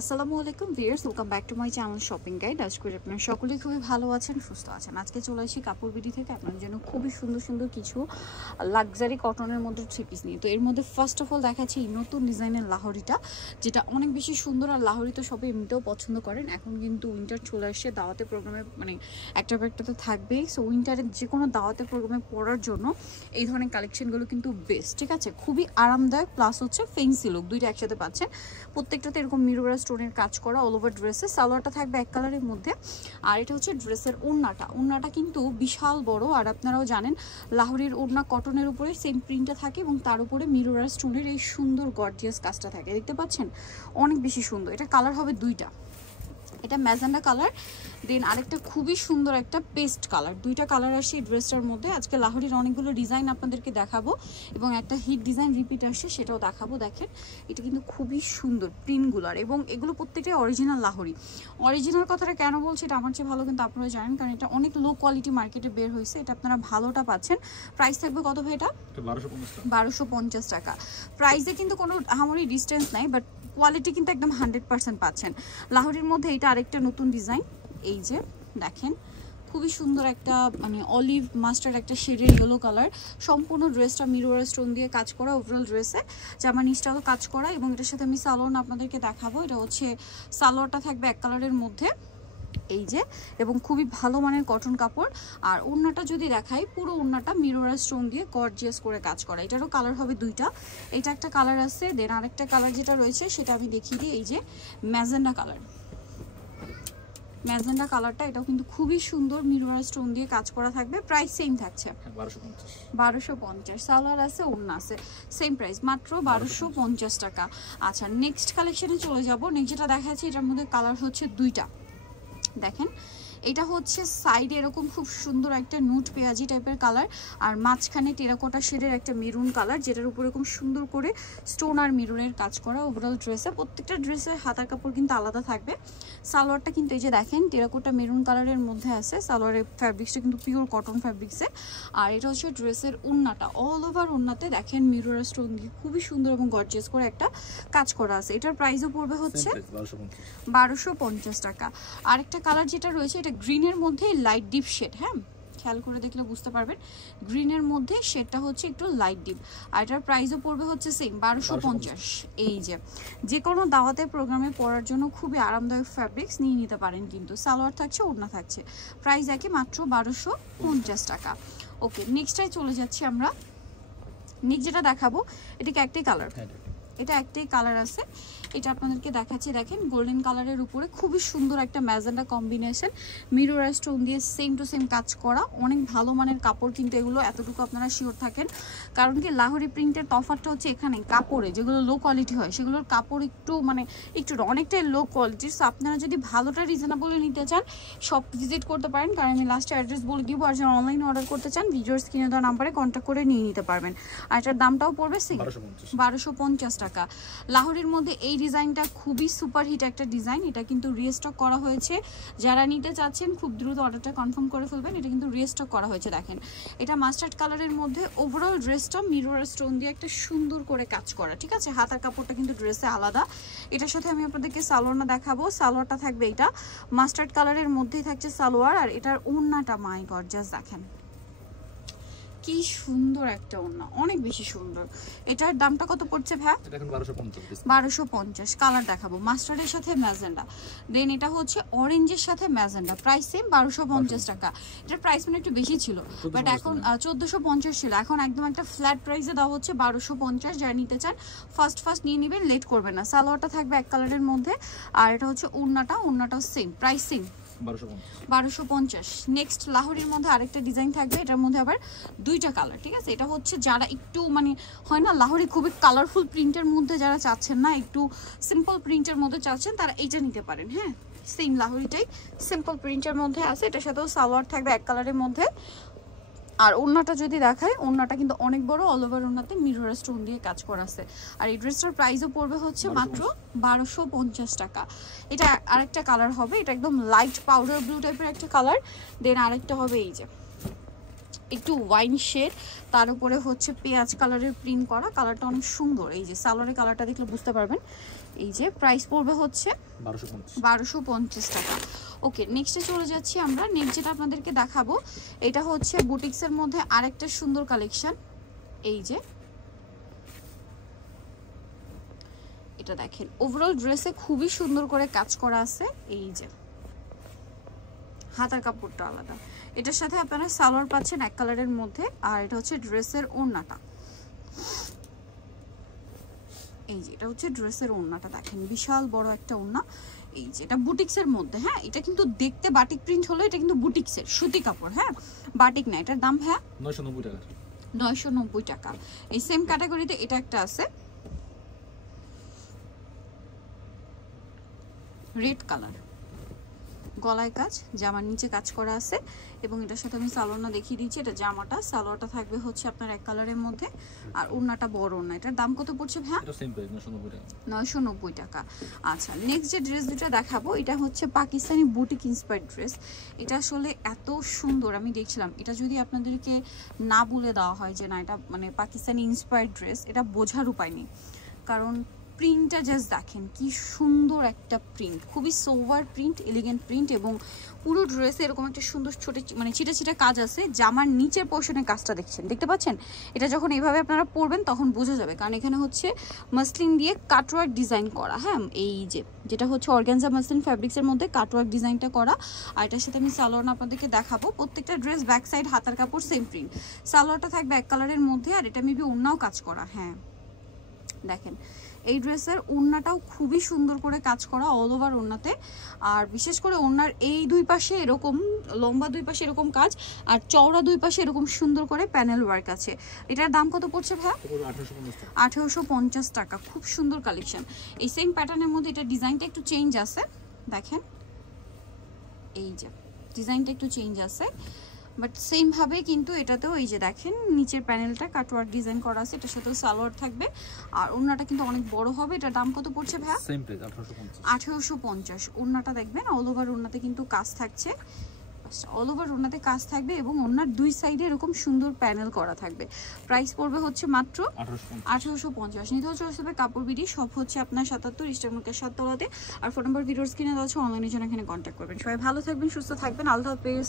আসসালামু আলাইকুম viewers, welcome back to my channel shopping guide. আশা করি আপনারা সকলেই খুবই ভালো আছেন, সুস্থ আছেন। আজকে চলে আসি কাপড় বিডি থেকে আপনাদের জন্য খুবই সুন্দর সুন্দর কিছু লাক্সারি কটনের মধ্যে থ্রি পিস নিয়ে। তো এর মধ্যে ফার্স্ট অফ অল দেখাচ্ছি এই নতুন ডিজাইনের লাহোরিটা, যেটা অনেক বেশি সুন্দর। আর লাহোরি তো সবাই এমনিতেও পছন্দ করেন। এখন কিন্তু উইন্টার চলে আসছে, দাওয়াতে প্রোগ্রামে মানে একটা তো থাকবেই। সো উইন্টারের যে কোনো দাওয়াতে প্রোগ্রামে পরার জন্য এই ধরনের কালেকশনগুলো কিন্তু বেস্ট, ঠিক আছে? খুবই আরামদায়ক, প্লাস হচ্ছে ফেন্সি লুক, দুইটা একসাথে পাচ্ছেন। প্রত্যেকটাতে এরকম মিরর স্টোনের কাজ করা অল ওভার ড্রেসে। সালোয়ারটা থাকবে এক কালারের মধ্যে, আর এটা হচ্ছে ড্রেসের ওড়নাটা কিন্তু বিশাল বড়। আর আপনারাও জানেন লাহোরির ওড়না কটনের উপরে সেম প্রিন্টটা থাকে এবং তার উপরে মিরর স্টোনের এই সুন্দর গর্জিয়াস কাজটা থাকে, দেখতে পাচ্ছেন? অনেক বেশি সুন্দর। এটা কালার হবে দুইটা, এটা ম্যাজেন্ডা কালার, দেন আরেকটা খুবই সুন্দর একটা পেস্ট কালার। দুইটা কালার আসছে এই ড্রেসটার মধ্যে। আজকে লাহোরির অনেকগুলো ডিজাইন আপনাদেরকে দেখাবো এবং একটা হিট ডিজাইন রিপিট আসছে, সেটাও দেখাবো। দেখেন এটা কিন্তু খুবই সুন্দর প্রিন্টগুলার, এবং এগুলো প্রত্যেকটাই অরিজিনাল লাহোরি। অরিজিনাল কথাটা কেন বলছি, এটা আমার চেয়ে ভালো কিন্তু আপনারা জানেন, কারণ এটা অনেক লো কোয়ালিটি মার্কেটে বের হয়েছে। এটা আপনারা ভালোটা পাচ্ছেন। প্রাইস থাকবে কত ভাই? এটা 1250 টাকা। প্রাইসে কিন্তু কোনো আহামরি ডিস্টেন্স নাই, বাট কোয়ালিটি কিন্তু একদম 100% পাচ্ছেন। লাহোরির মধ্যে এইটা আরেকটা নতুন ডিজাইন, এই যে দেখেন খুবই সুন্দর একটা মানে অলিভ মাস্টার্ড একটা শেডের ইয়েলো কালার। সম্পূর্ণ ড্রেসটা মিরর স্টোন দিয়ে কাজ করা, ওভারঅল ড্রেসে জামা নিচটাও কাজ করা, এবং এটার সাথে আমি সালোয়ার আপনাদেরকে দেখাবো। এটা হচ্ছে সালোয়ারটা থাকবে এক কালারের মধ্যে, এই যে, এবং খুবই ভালো মানের কটন কাপড়। আর ওড়নাটা যদি দেখাই, পুরো ওড়নাটা মিরর স্টোন দিয়ে গর্জিয়াস করে কাজ করা। এটারও কালার হবে দুইটা, এটা একটা কালার আছে, দেন আরেকটা কালার যেটা রয়েছে সেটা আমি দেখিয়ে দিই। এই যে ম্যাজেন্ডা কালার, ম্যাজেন্ডা কালারটা, এটাও কিন্তু খুবই সুন্দর, মিরর স্টোন দিয়ে কাজ করা থাকবে। প্রাইস সেম থাকছে 1250। সালোয়ার আছে, ওড়না আছে, সেম প্রাইস মাত্র 1250 টাকা। আচ্ছা, নেক্সট কালেকশনে চলে যাব। নেক্সট যেটা দেখাচ্ছি এটার মধ্যে কালার হচ্ছে দুইটা। দেখেন এটা হচ্ছে সাইডে এরকম খুব সুন্দর একটা নুট পেঁয়াজি টাইপের কালার, আর মাঝখানে টেরাকোটা শেডের একটা মেরুন কালার, যেটার উপরে এরকম সুন্দর করে স্টোন আর মেরুনের কাজ করা ওভারঅল ড্রেসে। প্রত্যেকটা ড্রেসের হাতার কাপড় কিন্তু আলাদা থাকবে। সালোয়ারটা কিন্তু এই যে দেখেন টেরাকোটা মেরুন কালারের মধ্যে আছে। সালোয়ারের ফ্যাব্রিক্সটা কিন্তু পিওর কটন ফ্যাব্রিক্সের। আর এটা হচ্ছে ড্রেসের ওড়নাটা, অল ওভার ওড়নাতে দেখেন মিরর স্টোন দিয়ে খুবই সুন্দর এবং গর্জিয়াস করে একটা কাজ করা আছে। এটার প্রাইসও পড়বে হচ্ছে 1250 টাকা। আরেকটা কালার যেটা রয়েছে, এটা গ্রিনের মধ্যে লাইট ডিপ শেড, হ্যাঁ খেয়াল করে দেখলে বুঝতে পারবেন। গ্রিনের মধ্যে শেডটা হচ্ছে একটু লাইট ডিপ, আর এটার প্রাইসও পড়বে হচ্ছে সেম 1250। এই যে কোনো দাওয়াতে প্রোগ্রামে পরার জন্য খুবই আরামদায়ক ফ্যাব্রিক্স নিয়ে নিতে পারেন। কিন্তু সালোয়ার থাকছে, ওড়না থাকছে, প্রাইস একই মাত্র 1250 টাকা। ওকে, নেক্সটটাই চলে যাচ্ছি আমরা। নেক্সট যেটা দেখাবো এটাকে একটাই কালার, এটা একটাই কালার আছে, এটা আপনাদেরকে দেখাচ্ছি। দেখেন গোল্ডেন কালারের উপরে খুবই সুন্দর একটা ম্যাজেন্ডা কম্বিনেশন, মিরর স্টোন দিয়ে সেম টু সেম কাজ করা। অনেক ভালো মানের কাপড় কিন্তু এগুলো, এতটুকু আপনারা শিওর থাকেন। কারণ কি লাহোরি প্রিন্টের তফাৎটা হচ্ছে এখানে কাপড়ে, যেগুলো লো কোয়ালিটি হয় সেগুলোর কাপড় একটু মানে একটু অনেকটাই লো কোয়ালিটির। সো আপনারা যদি ভালোটা রিজনেবলে নিতে চান সব ভিজিট করতে পারেন, কারণ আমি লাস্টে অ্যাড্রেস বলে দিব। আর যারা অনলাইনে অর্ডার করতে চান ভিডিওর স্ক্রিনে দেওয়া নাম্বারে কন্ট্যাক্ট করে নিয়ে নিতে পারবেন। আর এটার দামটাও পড়বে সেম 1250 টাকা। লাহোরির মধ্যে এই ডিজাইনটা খুবই সুপারহিট একটা ডিজাইন। এটা কিন্তু রিস্টক করা হয়েছে, যারা নিতে চাচ্ছেন খুব দ্রুত অর্ডারটা কনফার্ম করে ফেলবেন। এটা কিন্তু রিস্টক করা হয়েছে। দেখেন এটা মাস্টার্ড কালারের মধ্যে, ওভারঅল ড্রেসটা মিরর স্টোন দিয়ে একটা সুন্দর করে কাজ করা, ঠিক আছে? হাতার কাপড়টা কিন্তু ড্রেসে আলাদা। এটার সাথে আমি আপনাদেরকে সালোয়ারটা দেখাবো। সালোয়ারটা থাকবে এটা মাস্টার্ড কালারের মধ্যেই থাকছে সালোয়ার, আর এটার ওড়নাটা মাই গর্জিয়াস, দেখেন কি সুন্দর একটা ওড়না, অনেক বেশি সুন্দর। এটার দামটা কত পড়ছে ভাই? এটা এখন 1250। কালার দেখাবো মাস্টার্ডের সাথে ম্যাজেন্ডা, দেন এটা হচ্ছে অরেঞ্জের সাথে ম্যাজেন্ডা, প্রাইস সেম 1250 টাকা। এটার প্রাইস মানে একটু বেশি ছিল, বাট এখন 1450 ছিল, এখন একদম একটা ফ্ল্যাট প্রাইসে দেওয়া হচ্ছে 1250। যারা নিতে চান ফার্স্ট নিয়ে নেবেন, লেট করবেন না। সালোয়ারটা থাকবে এক কালারের মধ্যে, আর এটা হচ্ছে ওড়নাটাও সেম, প্রাইস সেম 1250। নেক্সট লাহোরির মধ্যে আরেকটা ডিজাইন থাকবে, এটার মধ্যে আবার দুইটা কালার, ঠিক আছে? এটা হচ্ছে যারা একটু মানে হয় না লাহোরি খুবই কালারফুল প্রিন্টের মধ্যে যারা চাচ্ছেন না, একটু সিম্পল প্রিন্টের মধ্যে চাচ্ছেন, তারা এইটা নিতে পারেন। হ্যাঁ, সেম লাহোরিটাই সিম্পল প্রিন্টের মধ্যে আছে। এটার সাথেও সালোয়ার থাকবে এক কালারের মধ্যে। আর ওড়নাটা যদি দেখাই, ওড়নাটা কিন্তু অনেক বড়, অল ওভার ওড়নাতে মিরর স্টোন দিয়ে কাজ করা আছে। আর এই ড্রেসটার প্রাইসও পড়বে হচ্ছে মাত্র 1250 টাকা। এটা আরেকটা কালার হবে, এটা একদম লাইট পাউডার ব্লু টাইপের একটা কালার, দেন আরেকটা হবে এই যে একটু ওয়াইন শেড, তার উপরে হচ্ছে পেঁয়াজ কালারের প্রিন্ট করা। কালারটা অনেক সুন্দর, এই যে সালোয়ারের কালারটা দেখলে বুঝতে পারবেন এই যে প্রাইস পড়বে হচ্ছে 1250 টাকা। ওকে, নেক্সটে চলে যাচ্ছি আমরা। নেক্সট যেটা আপনাদেরকে দেখাবো এটা হচ্ছে বুটিক্সের মধ্যে আরেকটা সুন্দর কালেকশন। এই যে এটা দেখেন, ওভারঅল ড্রেসে খুবই সুন্দর করে কাজ করা আছে। এই যে হাতার কাপড়টা আলাদা, এটার সাথে আপনারা সালোয়ার পাচ্ছেন এক কালারের মধ্যে, আর এটা হচ্ছে ড্রেসের ওড়নাটা। এই যে এটা হচ্ছে ড্রেসের ওড়নাটা, দেখেন বিশাল বড় একটা ওড়না। এই যে এটা বুটিক্সের মধ্যে, হ্যাঁ এটা কিন্তু দেখতে বাটিক প্রিন্ট হলো, এটা কিন্তু বুটিক্সের সুতি কাপড়, হ্যাঁ বাটিক না। এটার দাম হ্যাঁ 990 টাকা। 990 টাকা। এই সেম ক্যাটাগরিতে এটা একটা আছে রেড কালার, গলায় কাজ, জামার নিচে কাজ করা আছে, এবং এটার সাথে আমি সালোয়ারটা দেখিয়ে দিচ্ছি। এটা জামাটা, সালোয়ারটা থাকবে হচ্ছে আপনার এক কালারের মধ্যে, আর ওড়নাটা বড় ওড়না। এটার দাম কত পড়ছে ভাই? এটা সেম প্রাইস 990 টাকা। 990 টাকা। আচ্ছা, নেক্সট যে ড্রেস দুটো দেখাবো এটা হচ্ছে পাকিস্তানি বুটিক ইন্সপায়ার্ড ড্রেস। এটা আসলে এত সুন্দর, আমি দেখছিলাম এটা যদি আপনাদেরকে না বলে দেওয়া হয় যে না এটা মানে পাকিস্তানি ইন্সপায়ার্ড ড্রেস, এটা বোঝার উপায় নেই। কারণ প্রিন্টটা জাস্ট দেখেন কি সুন্দর একটা প্রিন্ট, খুবই সোভার প্রিন্ট, এলিগেন্ট প্রিন্ট, এবং পুরো ড্রেসে এরকম একটা সুন্দর ছোট মানে ছিটা ছিটা কাজ আছে। জামার নিচের পোর্শনে কাজটা দেখতে পাচ্ছেন। এটা যখন এইভাবে আপনারা পরবেন তখন বোঝা যাবে, কারণ এখানে হচ্ছে মাসলিন দিয়ে কাটওয়ার্ক ডিজাইন করা, হ্যাঁ এই যে যেটা হচ্ছে অর্গানজা মাসলিন ফ্যাব্রিক্সের মধ্যে কাটওয়ার্ক ডিজাইনটা করা। আর এটার সাথে আমি সালোয়ার আপনাদেরকে দেখাবো। প্রত্যেকটা ড্রেস ব্যাক সাইড হাতার কাপড় সেম প্রিন্ট, সালোয়ারটা থাকবে এক কালারের মধ্যে, আর এটা মেবি ওড়নাও কাজ করা। হ্যাঁ দেখেন এই ড্রেসের ওড়নাটাও খুবই সুন্দর করে কাজ করা অল ওভার ওড়নাতে, আর বিশেষ করে ওড়নার এই দুই পাশে এরকম লম্বা দুই পাশে এরকম কাজ, আর চওড়া দুই পাশে এরকম সুন্দর করে প্যানেল ওয়ার্ক আছে। এটার দাম কত পড়ছে ভাই? 1850 টাকা। খুব সুন্দর কালেকশন। এই সেম প্যাটার্নের মধ্যে এটা ডিজাইনটা একটু চেঞ্জ আছে, দেখেন এই যে ডিজাইনটা একটু চেঞ্জ আছে, বাট সেম ভাবে কিন্তু এটাতেও এই যে দেখেন নিচের প্যানেলটা কাটওয়ার্ক ডিজাইন করা আছে। এটার সাথে সালোয়ার থাকবে, আর ওড়নাটা কিন্তু অনেক বড় হবে। এটার দাম কত পড়ছে ভাই? Same price 1850। 1850। ওড়নাটা দেখবেন অল ওভার ওড়নাতে কিন্তু কাজ থাকছে, অল ওভার ওড়নাতে কাজ থাকবে, এবং ওড়নার দুই সাইডে এরকম সুন্দর প্যানেল করা থাকবে। প্রাইস পড়বে হচ্ছে মাত্র 1850। নিতে হচ্ছে কাপড় বিডি, সব হচ্ছে আপনার 77 ইস্টার্নমার্কের 7 তলাতে। আর ফোন নাম্বার ভিডিওর স্ক্রিনে দেওয়া আছে, অনলাইনের জন্য এখানে কন্ট্যাক্ট করবেন। সবাই ভালো থাকবেন, সুস্থ থাকবেন, আল্লাহ হাফেজ।